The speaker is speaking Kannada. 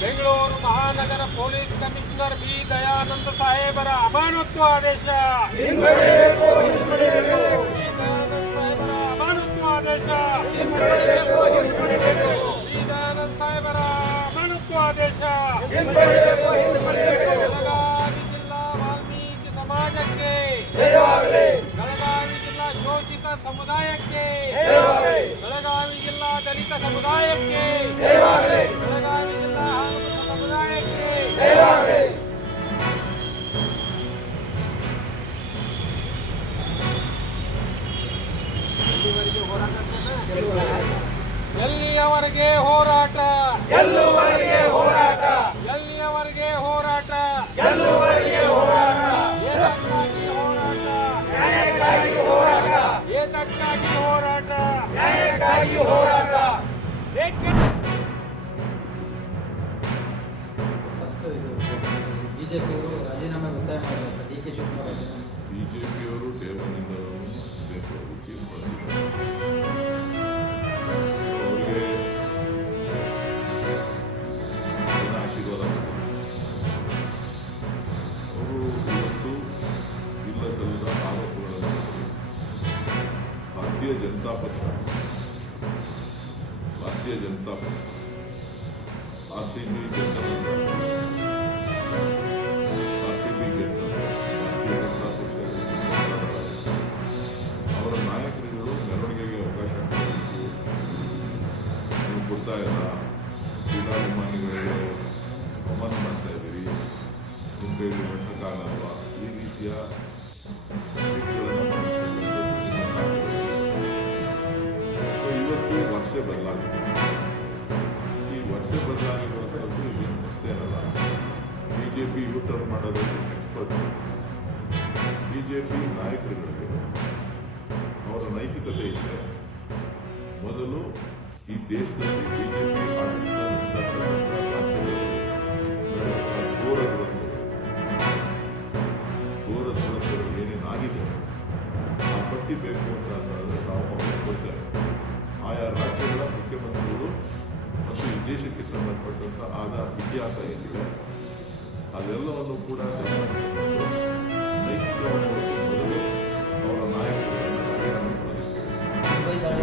ಬೆಂಗಳೂರು ಮಹಾನಗರ ಪೊಲೀಸ್ ಕಮಿಷನರ್ ಬಿ ದಯಾನಂದ ಸಾಹೇಬರ ಅಮಾನತು ಆದೇಶ. ಅಮಾನತು ಆದೇಶ. ದಯಾನಂದ ಸಾಹೇಬರ ಅಮಾನತು ಆದೇಶ. ಬೆಳಗಾವಿ ಜಿಲ್ಲಾ ವಾಲ್ಮೀಕಿ ಸಮಾಜಕ್ಕೆ, ಬೆಳಗಾವಿ ಜಿಲ್ಲಾ ಶೋಷಿತ ಸಮುದಾಯಕ್ಕೆ, ಬೆಳಗಾವಿ ಜಿಲ್ಲಾ ದಲಿತ ಸಮುದಾಯಕ್ಕೆ, ಬೆಳಗಾವಿ ಜಿಲ್ಲಾ ಸಮುದಾಯಕ್ಕೆ ಎಲ್ಲಿಯವರೆಗೆ ಹೋರಾಟ, ಗೆಲ್ಲುವರೆಗೆ ಹೋರಾಟ, ಎಲ್ಲಿಯವರೆಗೆ ಹೋರಾಟ, ಗೆಲ್ಲುವರೆಗೆ ಹೋರಾಟ, ಏತಕ್ಕಾಗಿ ಹೋರಾಟ, ನ್ಯಾಯಕ್ಕಾಗಿ ಹೋರಾಟ, ಏತಕ್ಕಾಗಿ ಹೋರಾಟ, ನ್ಯಾಯಕ್ಕಾಗಿ ಹೋರಾಟ. ಬಿಜೆಪಿಯವರು ರಾಜೀನಾಮೆ ಒತ್ತಾಯ ಮಾಡಿದ್ದಾರೆ. ಡಿ ಕೆ ಶಿವಕುಮಾರ್ ಬಿಜೆಪಿಯವರು ಠೇವಣಿಯಿಂದ ಅವರಿಗೆ ಆಶೀರ್ವಾದ ಅವರು ಇವತ್ತು ಇಲ್ಲದಲ್ಲದ ಆರೋಪಗಳನ್ನು ಭಾರತೀಯ ಜನತಾ ಪಕ್ಷ ಆರ್ಸಿಬಿ ಅವರ ನಾಯಕರುಗಳು ಮೆರವಣಿಗೆಗೆ ಅವಕಾಶ ನೀವು ಕೊಡ್ತಾ ಇಲ್ಲ, ಕ್ರೀಡಾಭಿಮಾನಿಗಳಿಗೆ ಅವಮಾನ ಮಾಡ್ತಾ ಇದ್ದೀರಿ, ನಿಮ್ಮ ಕೈಯಲ್ಲಿ ಮಾಡೋಕ್ಕಾಗಲ್ವಾ, ಈ ರೀತಿಯ ಇವತ್ತು ವರ್ಷ ಬದಲಾಗಿದೆ. ಈ ವರ್ಷ ಬದಲಾಗಿರುವಂಥದ್ದು ಇದೇನು ಅಷ್ಟೇ ಅಲ್ಲ. ಬಿಜೆಪಿ ಯೂಟರ್ನ್ ಮಾಡೋದಕ್ಕೆ ಎಕ್ಸ್ಪರ್ಟ್. ಬಿಜೆಪಿ ನಾಯಕರುಗಳಿಗೆ ಅವರ ನೈತಿಕತೆ ಇದೆ. ಮೊದಲು ಈ ದೇಶದಲ್ಲಿ ಬಿಜೆಪಿ ಆಡಳಿತ ರಾಜ್ಯಗಳು ಘೋರ ದುರಂತಗಳು ಏನೇನಾಗಿದೆ ಆ ಪಟ್ಟಿ ಬೇಕು ಅಂತ ನಾವು ಅವ್ರಿಗೆ ಕೊಡ್ತೇವೆ. ಆಯಾ ರಾಜ್ಯಗಳ ಮುಖ್ಯಮಂತ್ರಿಗಳು ಮತ್ತು ಈ ದೇಶಕ್ಕೆ ಸಂಬಂಧಪಟ್ಟಂತ ಆದ ಇತಿಹಾಸ ಏನಿದೆ ಅದೆಲ್ಲವನ್ನು ಕೂಡ ನೈತಿಕವನ್ನು